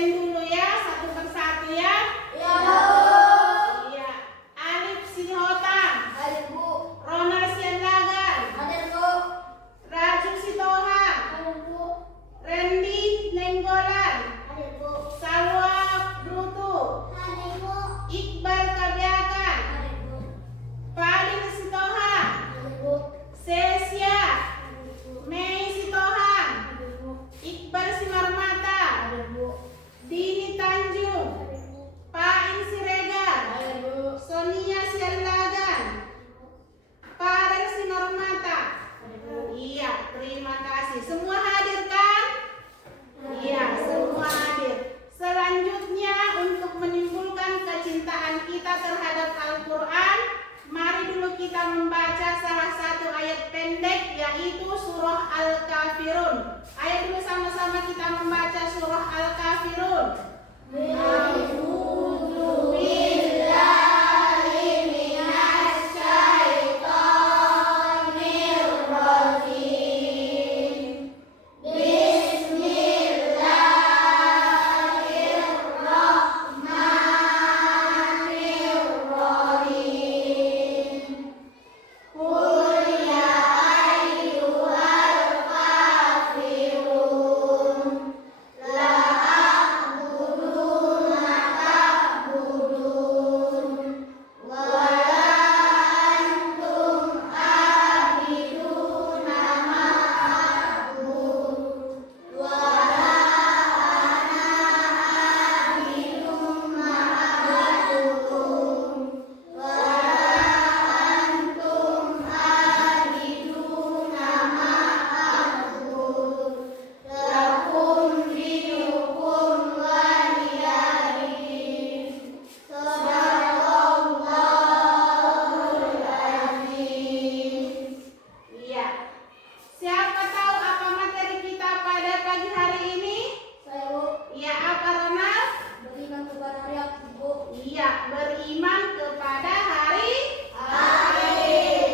absen dulu ya, satu persatu ya. Iya. Iya. Alif Sihotang. Hadir Bu. Ronald Sianlagan. Hadir Bu. Raju Sitohang. Hadir Bu. Randy Nenggolan. Hadir Bu. Salwa Brutu. Hadir Bu. Iqbal Kabiakan. Hadir Bu. Fadil Sitohang. Hadir Bu. Sesia. Hadir Bu. Mei Sitohang. Hadir Bu. Iqbal Simarmata. Hadir Bu. Dini Tanjung. Hadir Bu. Pain Siregar. Hadir Bu. Sonia Sianlagan. Farel Sinormata. Hadir Bu. Iya, terima kasih. Semua hadir kan? Iya, semua hadir. Selanjutnya untuk menimbulkan kecintaan kita terhadap Al-Quran, mari dulu kita membaca salah satu ayat pendek yaitu surah Al-Kafirun. Ayo dulu sama-sama kita membaca surah Al-Kafirun. A'udzu billahi minasy syaithanir rajim. Bismillahirrahmanirrahim. Qul ya ayyuhal kafirun la a'budu ma ta'budun wa la antum abiduna ma a'budu wa la ana abidun ma a'budun wa la antum abiduna ma a'bud lakum dinukum waliyadin. Sadaqallahul azim. Iya. Siapa tahu apa materi kita pada pagi hari ini? Saya Bu. Iya, apa Ronald? Beriman kepada hari akhir Bu. Iya, beriman kepada hari akhir.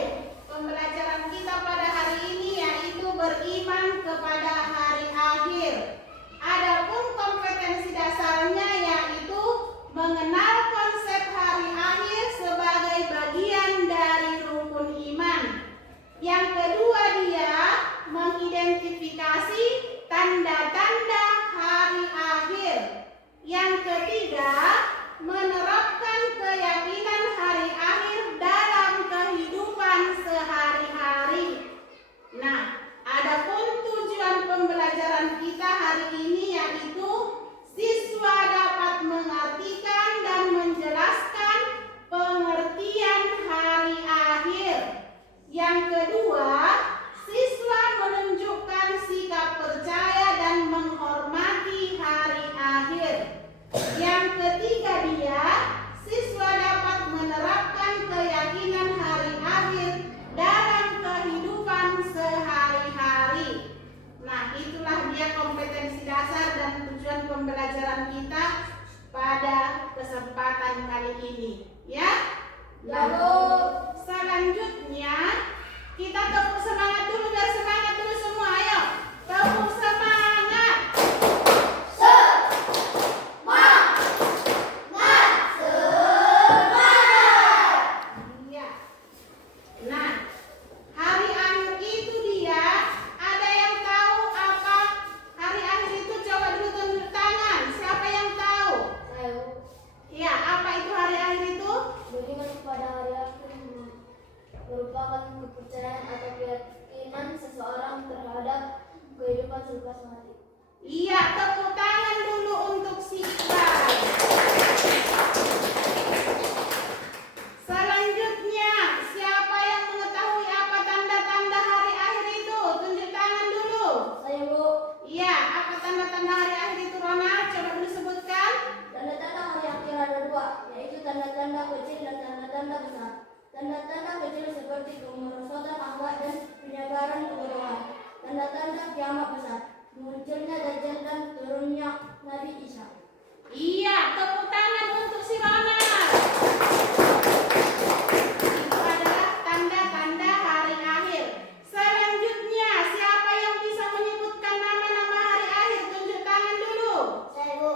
Pembelajaran kita pada hari ini yaitu beriman kepada hari akhir. Adapun kompetensi dasarnya yaitu mengenal konsep hari akhir sebagai bagian dari rukun iman. Yang kedua dia mengidentifikasi tanda-tanda hari akhir. Yang ketiga menerapkan keyakinan hari akhir dalam kehidupan sehari-hari. Nah, adapun tujuan pembelajaran kita hari ini yaitu siswa dapat mengartikan dan menjelaskan pengertian hari akhir. Yang kedua, siswa menunjukkan sikap percaya dan menghormati hari akhir. Yang ketiga dia, siswa dapat menerapkan keyakinan hari akhir dalam kehidupan sehari-hari. Nah, itulah dia kompetensi dasar dan tujuan pembelajaran kita pada kesempatan kali ini. Ya? Lalu Selanjutnya kita tepuk semangat dulu, biar semangat dulu semua. Ayo, tepuk semangat. Iya. Nah, hari akhir itu dia, ada yang tahu apa hari akhir itu? Coba dulu tunjuk tangan. Siapa yang tahu? saya Bu. Iya, apa itu hari akhir itu? Beriman kepada hari akhir merupakan kepercayaan atau keyakinan seseorang terhadap kehidupan selepas mati. Iya, tepuk tangan dulu untuk si Iqbal. Selanjutnya, siapa yang mengetahui apa tanda-tanda hari akhir itu? Tunjuk tangan dulu. Saya Bu. Iya, apa tanda-tanda hari akhir itu, Ronald? Coba dulu sebutkan. Tanda-tanda hari akhir ada dua, yaitu tanda-tanda kecil dan tanda-tanda besar. Tanda-tanda kecil seperti kemerosotan akhlak dan penyebaran kebodohan. Tanda-tanda kiamat besar, munculnya Dajjal dan turunnya Nabi Isa. Iya, tepuk tangan untuk si Ronald. Itu adalah tanda-tanda hari akhir. Selanjutnya, siapa yang bisa menyebutkan nama-nama hari akhir? Tunjuk tangan dulu. Saya Bu.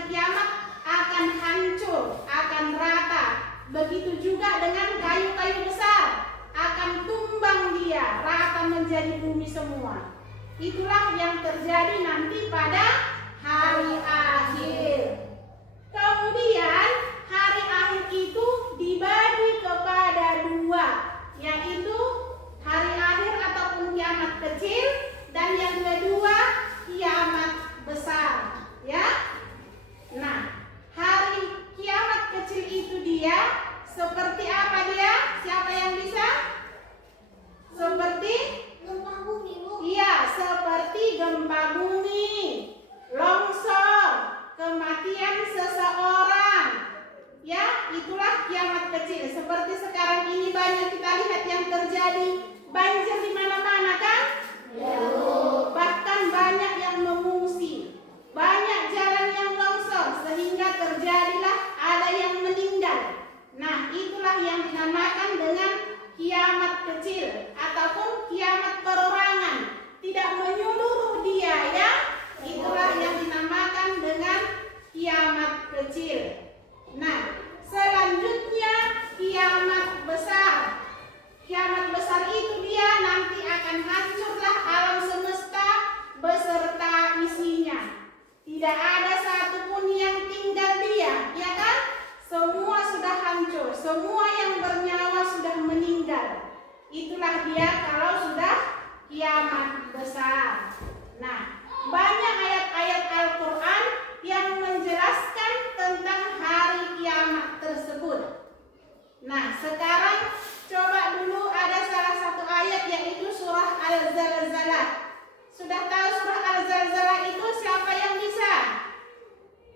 hari kiamat akan hancur, akan rata. Begitu juga dengan kayu-kayu besar, akan tumbang dia, rata menjadi bumi semua. Itulah yang terjadi nanti pada hari akhir. Kemudian hari akhir itu dibagi kepada dua, yaitu hari akhir ataupun kiamat kecil, dan yang kedua kiamat besar, ya. Nah, hari kiamat kecil itu dia seperti apa dia? Siapa yang bisa? Seperti Gempa bumi, Bu. iya, seperti gempa bumi, longsor, kematian seseorang. Ya, itulah kiamat kecil. Seperti sekarang ini banyak kita lihat yang terjadi, banjir di mana-mana kan? Ya. Bahkan banyak yang mengungsi, banyak jalan yang longsor sehingga terjadilah ada yang meninggal. Nah, itulah yang dinamakan dengan kiamat kecil ataupun kiamat perorangan. Tidak menyeluruh dia, ya. Itulah yang dinamakan dengan kiamat kecil. Nah, selanjutnya kiamat besar. Kiamat besar itu dia nanti akan hancurlah alam semesta beserta isinya. Tidak ada satupun yang tinggal dia, ya kan? Semua sudah hancur, semua yang bernyawa sudah meninggal. Itulah dia kalau sudah kiamat besar. Nah, banyak ayat-ayat Al-Quran yang menjelaskan tentang hari kiamat tersebut. Nah, sekarang coba dulu ada salah satu ayat yaitu surah Al-Zalzalah. Sudah tahu surah Al-Zalzalah itu siapa yang bisa?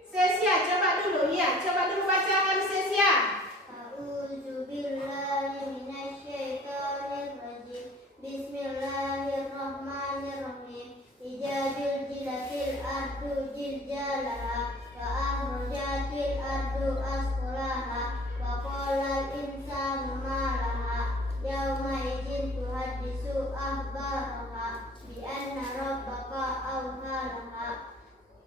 Sesia, coba dulu. Ya, coba dulu bacakan Sesia. A'udzubillahi minasyaitonirrajim. Bismillahirrahmanirrahim. Ijabil jilatil ardu jiljalaha wa ahrajatil ardu asqalaha wa qalal insanu malaha yauma idzin tuhaddisu akhbaraha bi anna rabbaka awhalaha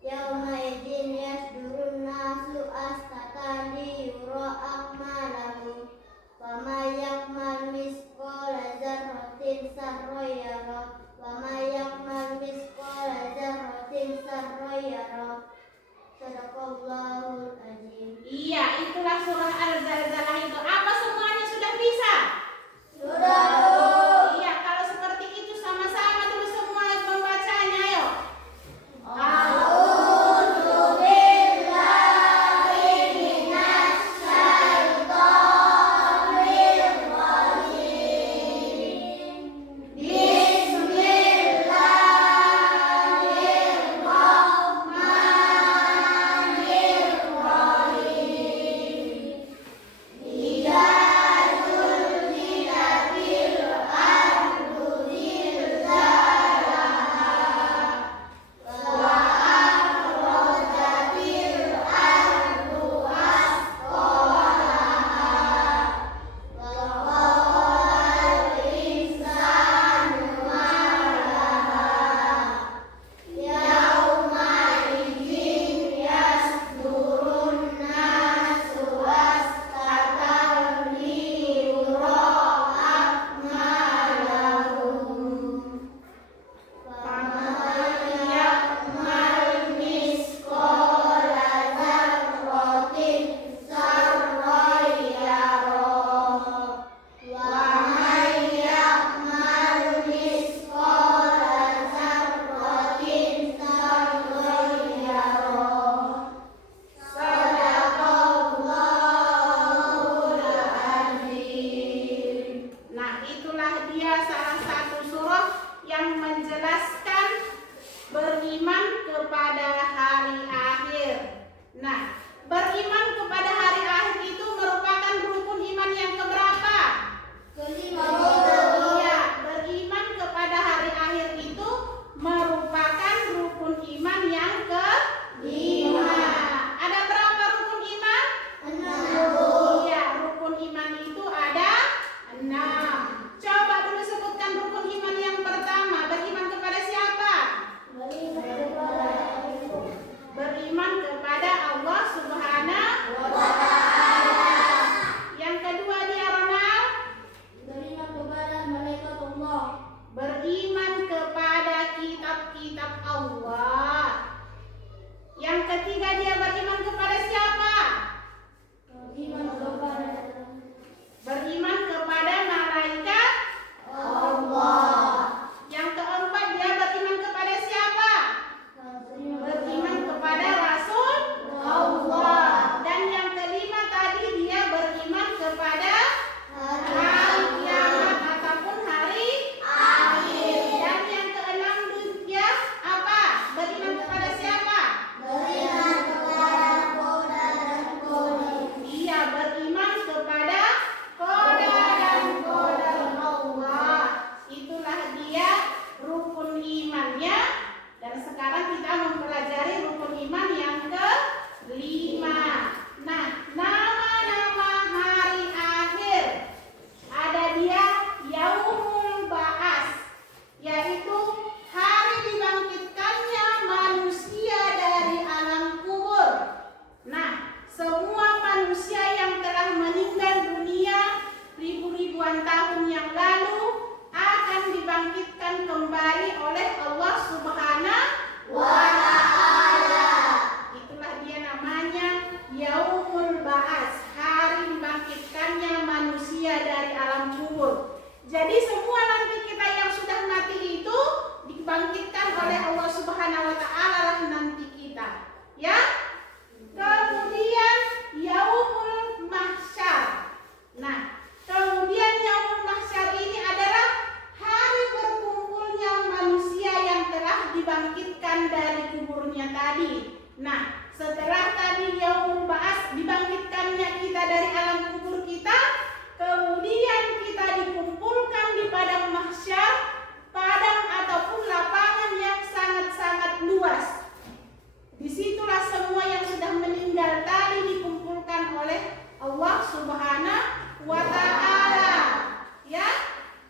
yauma idzin yasdurun nasu astatan liyura a'malahum wa may ya'mal misqala dzarratin sarran yara wa may ya'mal misqala dzarratin sarran yara. Sadaqallahul azim. Iya, itulah surah Al-Zalzalah itu. Apa semuanya sudah bisa? Sudah. Iya, kalau seperti itu sama-sama dulu semua yang membacanya, ayo. Beriman kepada Allah Subhanahu wa Ta'ala. Ya.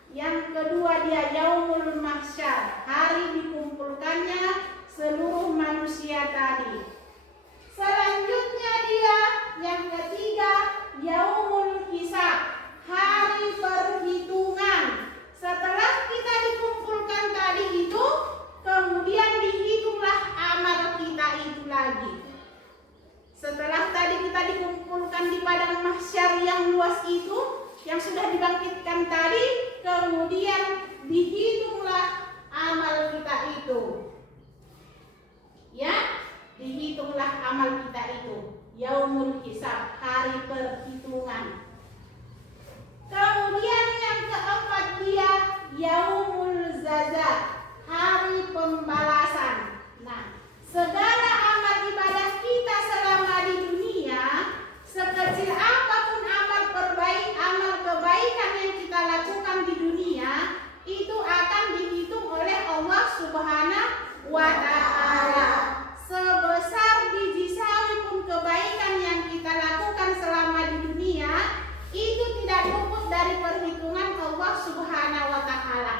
Yang kedua dia yaumul mahsyar, hari dikumpulkannya seluruh manusia tadi. Selanjutnya dia yang ketiga yaumul hisab, hari perhitungan. Setelah kita dikumpulkan tadi itu, kemudian dihitunglah amal kita itu lagi. Setelah tadi kita dikumpulkan di padang mahsyar yang luas itu, yang sudah dibangkitkan tadi, kemudian dihitunglah amal kita itu. Ya, dihitunglah amal kita itu. Yaumul hisab, hari perhitungan. Kemudian yang keempat dia yaumul zazat, hari pembalasan. Nah, segala amal ibadah kita selama di dunia, sekecil apapun amal kebaikan yang kita lakukan di dunia, itu akan dihitung oleh Allah Subhanahu wa Ta'ala. Sebesar biji sawi pun kebaikan yang kita lakukan selama di dunia, itu tidak luput dari perhitungan Allah Subhanahu wa Ta'ala.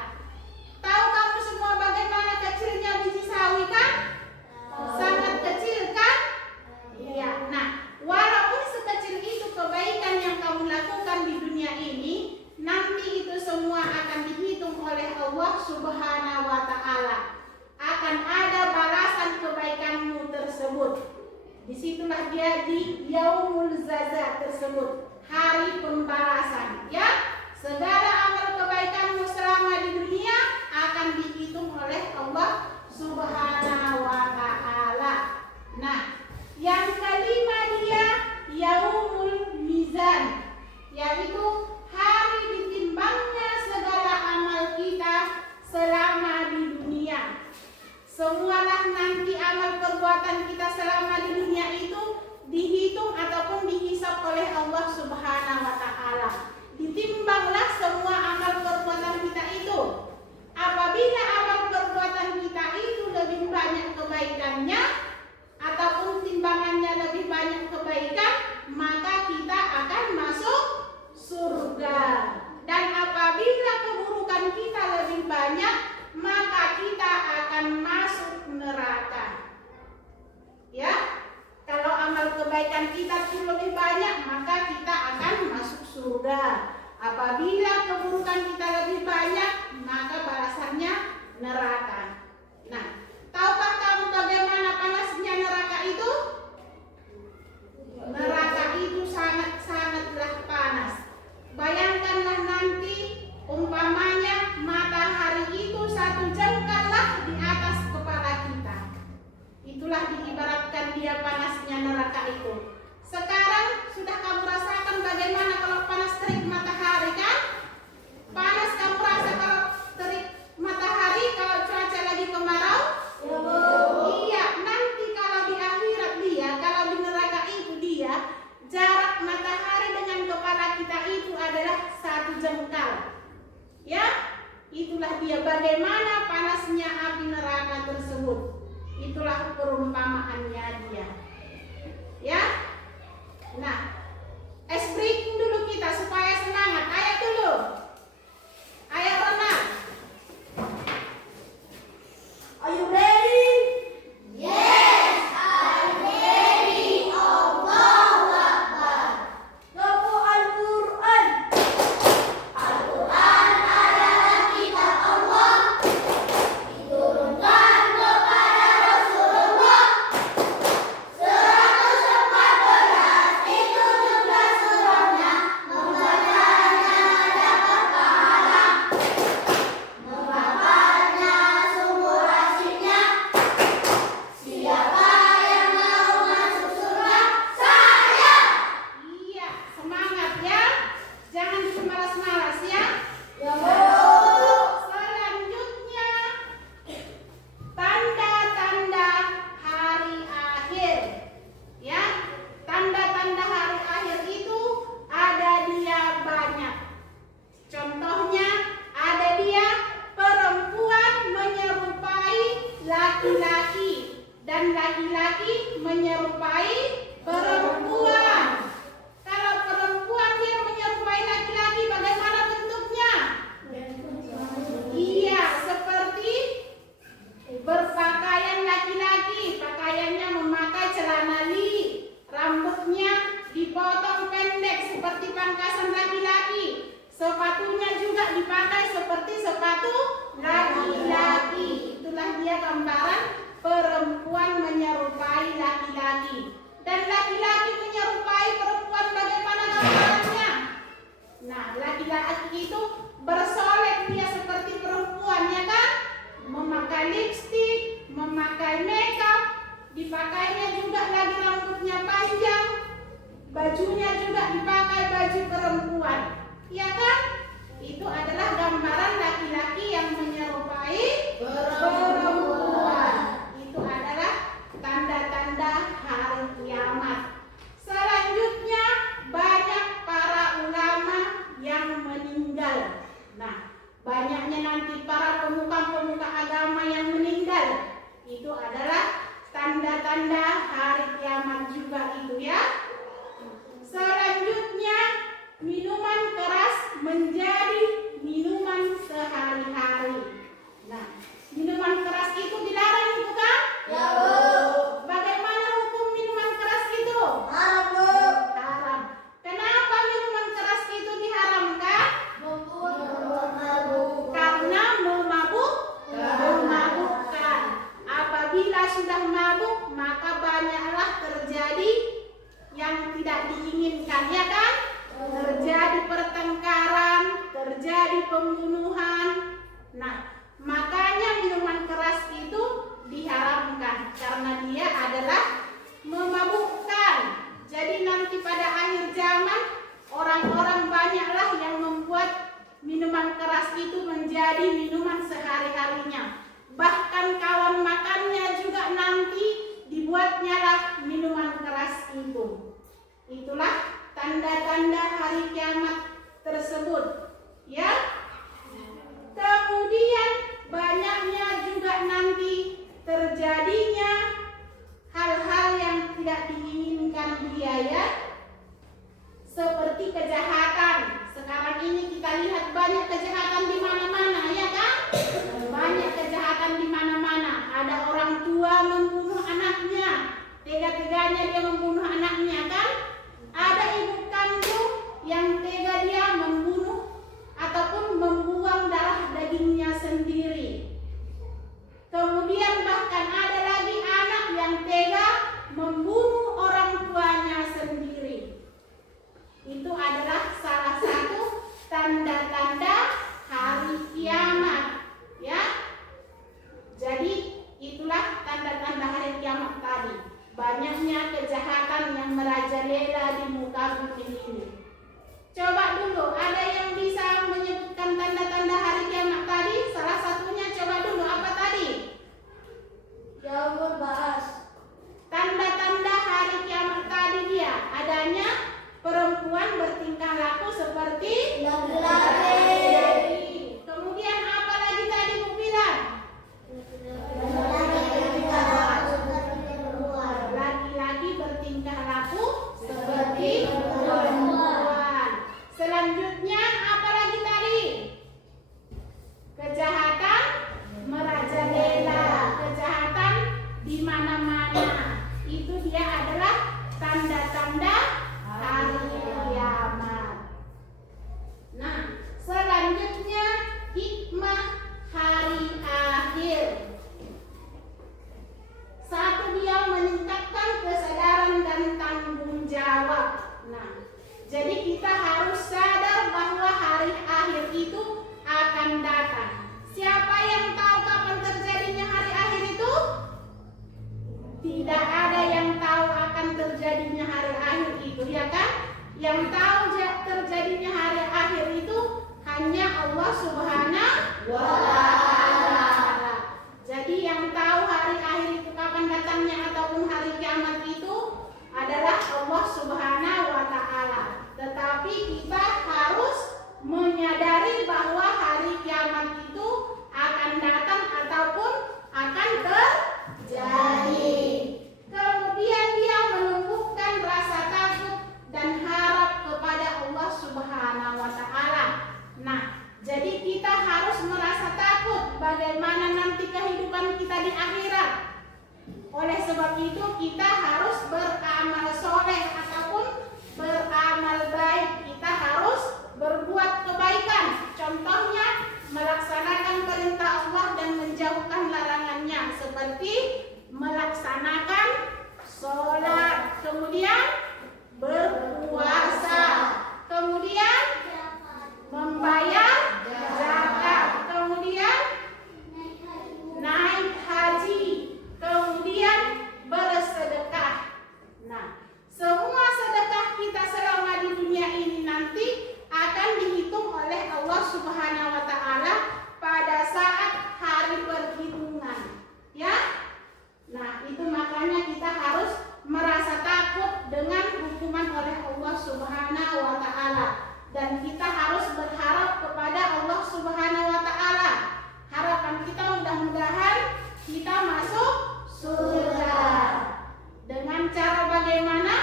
Tahu kamu semua bagaimana kecilnya biji sawi kan? Sangat kecil kan? Iya. Nah, walaupun sekecil itu kebaikan yang kamu lakukan di dunia ini, nanti itu semua akan dihitung oleh Allah Subhanahu wa Ta'ala. Akan ada balasan kebaikanmu tersebut. Disitulah dia di yaumul zazat tersebut, hari pembalasan. Ya, segala amal kebaikanmu selama di dunia akan dihitung oleh Allah Subhanahu wa Ta'ala. Nah, yang kelima dia yaumul mizan, yaitu hari ditimbangnya segala amal kita selama di dunia. Semualah nanti amal perbuatan kita selama di dunia itu dihitung ataupun dihisab oleh Allah Subhanahu wa Ta'ala. Ditimbanglah semua amal perbuatan kita itu. Apabila amal perbuatan kita itu lebih banyak kebaikannya ataupun timbangannya lebih banyak kebaikan, maka kita akan masuk surga. Dan apabila keburukan kita lebih banyak, maka kita akan masuk neraka. Ya, kalau amal kebaikan kita itu lebih banyak, maka kita akan masuk surga. Apabila keburukan kita lebih banyak, maka balasannya neraka. Nah, tahukah kamu bagaimana panasnya neraka itu? Neraka itu sangat-sangatlah panas. Bayangkanlah nanti umpamanya matahari itu 1 jengkallah di atas kepala kita. Itulah diibaratkan dia panasnya neraka itu. Sekarang sudah kamu rasakan bagaimana kalau panas terik matahari kan? Panas kamu rasa kalau terik matahari kalau cuaca lagi kemarau? Iya, nanti kalau di akhirat dia, kalau di neraka itu dia, jarak matahari dengan kepala kita itu adalah 1 jengkal. Ya, itulah dia bagaimana panasnya api neraka tersebut. Itulah perumpamaannya dia. Ya. Nah, breaking dulu kita supaya semangat. Ayo dulu. Ayo renang. Are you ready? Yes, I'm ready. Allahu Akbar. Lagu Al-Quran. Al-Quran adalah kitab Allah, diturunkan kepada Rasulullah dan laki-laki menyerupai perempuan bagaimana gambarannya? Nah, laki-laki itu bersolek dia seperti perempuan, ya kan? Memakai lipstik, memakai makeup, dipakainya juga lagi rambutnya panjang, bajunya juga dipakai baju perempuan, ya kan? Itu adalah gambaran laki-laki yang menyerupai perempuan. Itu adalah tanda-tanda hari kiamat. Selanjutnya banyak para ulama yang meninggal. Nah, banyaknya nanti para pemuka-pemuka agama yang meninggal. Itu adalah tanda-tanda hari kiamat juga itu, ya. Selanjutnya minuman keras menjadi minuman sehari-hari. Nah, minuman keras itu dilarang, bukan? Ya, Bu. Bagaimana hukum minuman keras itu? Haram, Bu. Haram. Kenapa minuman keras itu diharamkan? Karena memabukkan. Apabila sudah mabuk, maka banyaklah terjadi yang tidak diinginkan, ya kan? Terjadi pertengkaran, terjadi pembunuhan. Nah, makanya minuman keras itu diharamkan karena dia adalah memabukkan. Jadi nanti pada akhir zaman orang-orang banyaklah yang membuat minuman keras itu menjadi minuman sehari-harinya. Bahkan kawan makannya juga nanti dibuatnya lah minuman keras itu. Itulah tanda-tanda hari kiamat tersebut, ya. Kemudian banyaknya juga nanti terjadinya hal-hal yang tidak diinginkan dia, ya. Seperti kejahatan. Sekarang ini kita lihat banyak kejahatan di mana-mana, ya kan? Banyak kejahatan di mana-mana. Ada orang tua membunuh anaknya, tega-teganya dia membunuh anaknya, kan? Ada ibu kandung yang tega dia membunuh ataupun membuang darah dagingnya sendiri. Kemudian bahkan ada lagi anak yang tega membunuh orang tuanya sendiri. Itu adalah salah satu tanda-tanda hari kiamat, ya. Jadi itulah tanda-tanda hari kiamat tadi. Banyaknya kejahatan yang merajalela di muka bumi ini. Coba dulu, ada yang bisa menyebutkan tanda-tanda hari kiamat tadi? Salah satunya coba dulu, apa tadi? Jawab bahas. Tanda-tanda hari kiamat tadi dia adanya perempuan bertingkah laku seperti Laki-laki. Kemudian apa lagi tadi Bu bilang? Laki-laki bertingkah laku seperti perempuan. Selanjutnya apa lagi tadi? Kejahatan merajalela, kejahatan di mana-mana. Itu dia adalah tanda-tanda hari kiamat. Nah, selanjutnya hikmah hari akhir. Satu, dia meningkatkan kesadaran dan tanggung jawab. Nah, jadi kita harus sadar bahwa hari akhir itu akan datang. Siapa yang tahu kapan terjadinya hari akhir itu? Tidak ada yang tahu akan terjadinya hari akhir itu, ya kan? Yang tahu terjadinya hari akhir itu hanya Allah Subhanahu wa Ta'ala. Jadi yang tahu hari akhir itu kapan datangnya ataupun hari kiamat itu adalah Allah Subhanahu wa Ta'ala. Tetapi kita harus menyadari bahwa hari kiamat itu akan datang ataupun akan terjadi. Kemudian dia menumbuhkan rasa takut dan harap kepada Allah Subhanahu wa Ta'ala. Nah, jadi kita harus merasa takut Semua sedekah kita selama di dunia ini nanti akan dihitung oleh Allah Subhanahu wa taala pada saat hari perhitungan. Ya? Nah, itu makanya kita harus merasa takut dengan hukuman oleh Allah Subhanahu wa taala, dan kita harus berharap kepada Allah Subhanahu wa taala. Harapan kita mudah-mudahan kita masuk surga. Dengan cara bagaimana?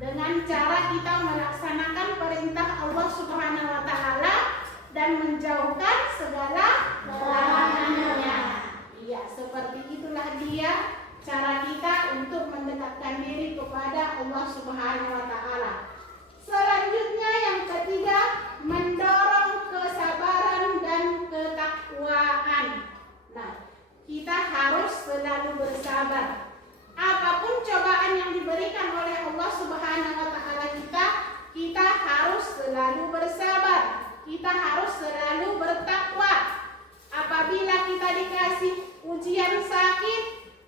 Dengan cara kita melaksanakan perintah Allah Subhanahu wa taala dan menjauhkan segala larangannya. Iya, seperti itulah dia cara kita untuk mendekatkan diri kepada Allah Subhanahu wa taala. Selanjutnya yang ketiga, mendorong kesabaran dan ketakwaan. Nah, kita harus selalu bersabar. Apapun cobaan yang diberikan oleh Allah Subhanahu wa taala kita harus selalu bersabar. Kita harus selalu bertakwa. Apabila kita dikasih ujian sakit,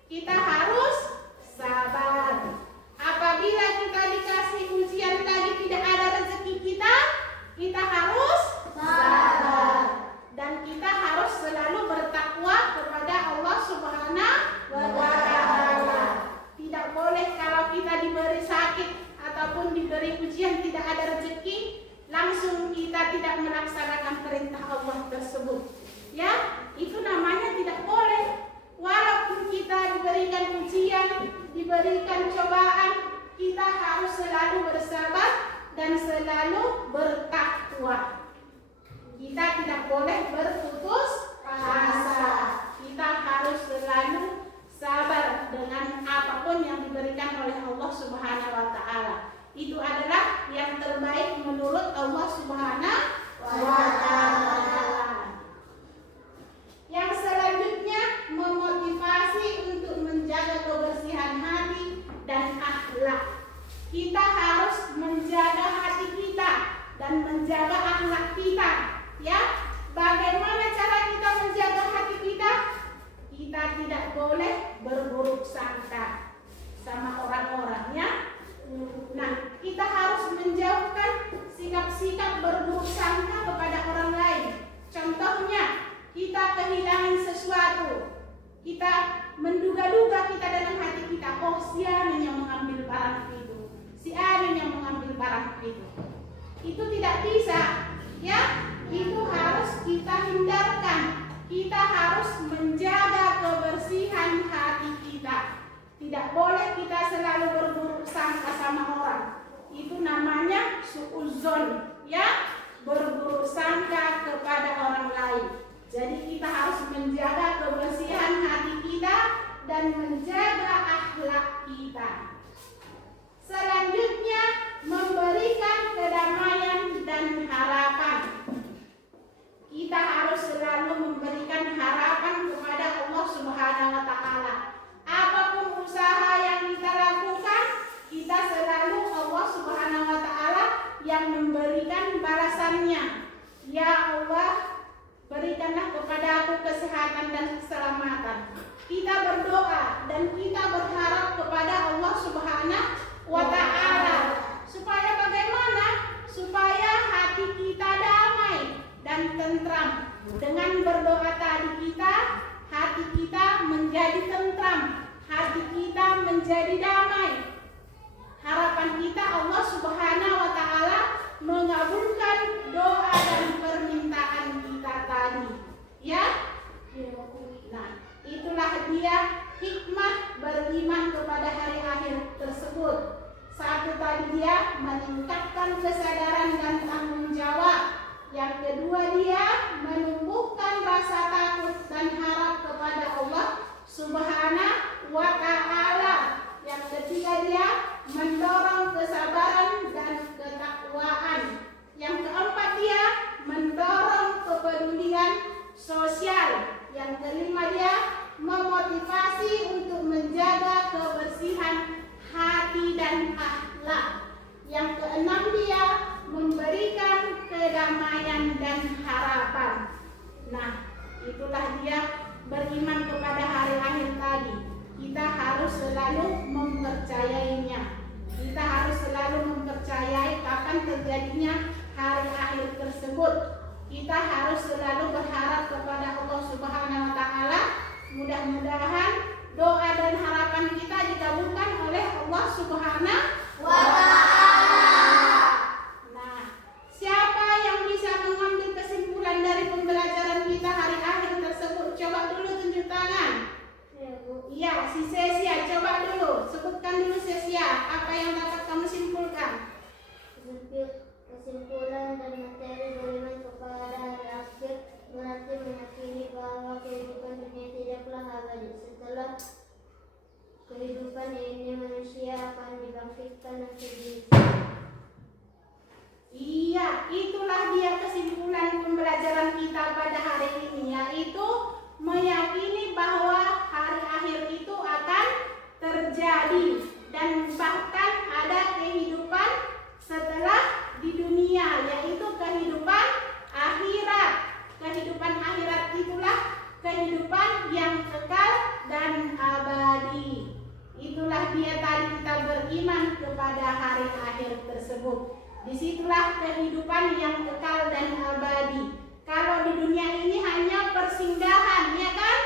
kita harus sabar. Apabila kita dikasih ujian lagi tidak ada rezeki kita harus sabar. Dan kita harus selalu bertakwa kepada Allah Subhanahu wa taala. Tidak boleh kalau kita diberi sakit ataupun diberi ujian tidak ada rezeki, langsung kita tidak melaksanakan perintah Allah tersebut. Ya, itu namanya tidak boleh. Walaupun kita diberikan ujian, diberikan cobaan, kita harus selalu bersabar dan selalu bertakwa. Kita tidak boleh berputus asa. Kita harus selalu sabar dengan apapun yang diberikan oleh Allah Subhanahu wa taala. Itu adalah yang terbaik menurut Allah Subhanahu wa taala. Yang selanjutnya, memotivasi untuk menjaga kebersihan hati dan akhlak. Kita harus menjaga hati kita dan menjaga akhlak kita. Ya, bagaimana cara kita menjaga hati kita? Kita tidak boleh berburuk sangka sama orang-orang, ya. Nah, kita harus menjauhkan sikap-sikap berburuk sangka kepada orang lain. Contohnya, kita kehilangan sesuatu, kita menduga-duga kita dalam hati kita, oh si Anin yang mengambil barang itu, si Anin yang mengambil barang itu. Itu tidak bisa, ya. Itu harus kita hindarkan. Kita harus menjaga kebersihan hati kita. Tidak boleh kita selalu berburuk sangka sama orang. Itu namanya suudzon, ya, berburuk sangka kepada orang lain. Jadi kita harus menjaga kebersihan hati kita dan menjaga akhlak kita. Selanjutnya, memberikan kedamaian dan harapan. Kita harus selalu memberikan harapan kepada Allah Subhanahu wa taala. Apapun usaha yang kita lakukan, kita selalu Allah Subhanahu wa taala yang memberikan balasannya. Ya Allah, berikanlah kepada aku kesehatan dan keselamatan. Kita berdoa dan kita berharap kepada Allah Subhanahu wa taala. Supaya bagaimana? Supaya hati kita damai dan tentram. Dengan berdoa tadi hati kita menjadi tentram, hati kita menjadi damai. Harapan kita Allah Subhanahu wa taala mengabulkan doa dan permintaan kita tadi. Ya? Nah, itulah dia hikmah beriman kepada hari akhir tersebut. Satu tadi dia meningkatkan kesadaran dan tanggung jawab. Yang kedua dia menumbuhkan rasa takut dan harap kepada Allah Subhanahu wa taala. Yang ketiga dia mendorong kesabaran dan ketakwaan. Yang keempat dia mendorong kepedulian sosial. Yang kelima dia memotivasi untuk menjaga kebersihan hati dan akhlak. Yang keenam dia memberikan kedamaian dan harapan. Nah, itulah dia beriman kepada hari akhir tadi. Kita harus selalu mempercayainya. Kita harus kapan terjadinya hari akhir tersebut. Kita harus selalu berharap kepada Allah Subhanahu wa taala. Mudah-mudahan doa dan harapan kita dikabulkan oleh Allah Subhanahu wa taala. Nah, siapa yang bisa mengambil kesimpulan dari pembelajaran kita hari akhir tersebut? Coba dulu tunjuk tangan. Iya, si Sesia, coba dulu sebutkan dulu Sesia, apa yang dapat kamu simpulkan? Kesimpulan dan materi beriman kepada hari akhir berarti meyakini bahwa kehidupan dunia tidaklah abadi. Setelah kehidupan ini manusia akan dibangkitkan nanti di Iya, itulah dia kesimpulan pembelajaran kita pada hari ini, yaitu meyakini bahwa hari akhir itu akan terjadi dan bahkan ada kehidupan setelah di dunia, yaitu kehidupan akhirat. Kehidupan akhirat itulah kehidupan yang kekal dan abadi. Itulah dia tadi kita beriman kepada hari akhir tersebut. Disitulah kehidupan yang kekal dan abadi. Kalau di dunia ini hanya persinggahan, ya kan?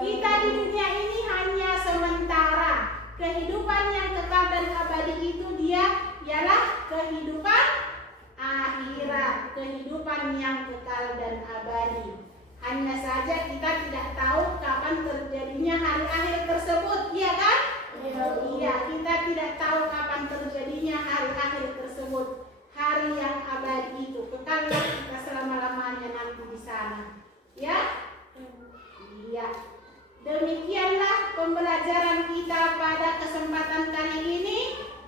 Kita di dunia ini hanya sementara. Kehidupan yang kekal dan abadi itu dia ialah kehidupan akhirat, kehidupan yang kekal dan abadi. Hanya saja kita tidak tahu kapan terjadinya hari akhir tersebut, iya kan? Iya, kita tidak tahu kapan terjadinya hari akhir tersebut. Hari yang abadi itu kekallah kita selama-lamanya nanti di sana. Ya? Iya. Demikianlah pembelajaran kita pada kesempatan kali ini.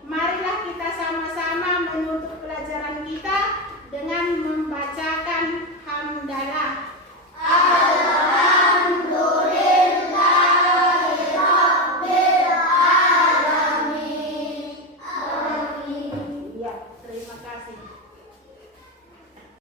Marilah kita sama-sama menuntut pelajaran kita dengan membaca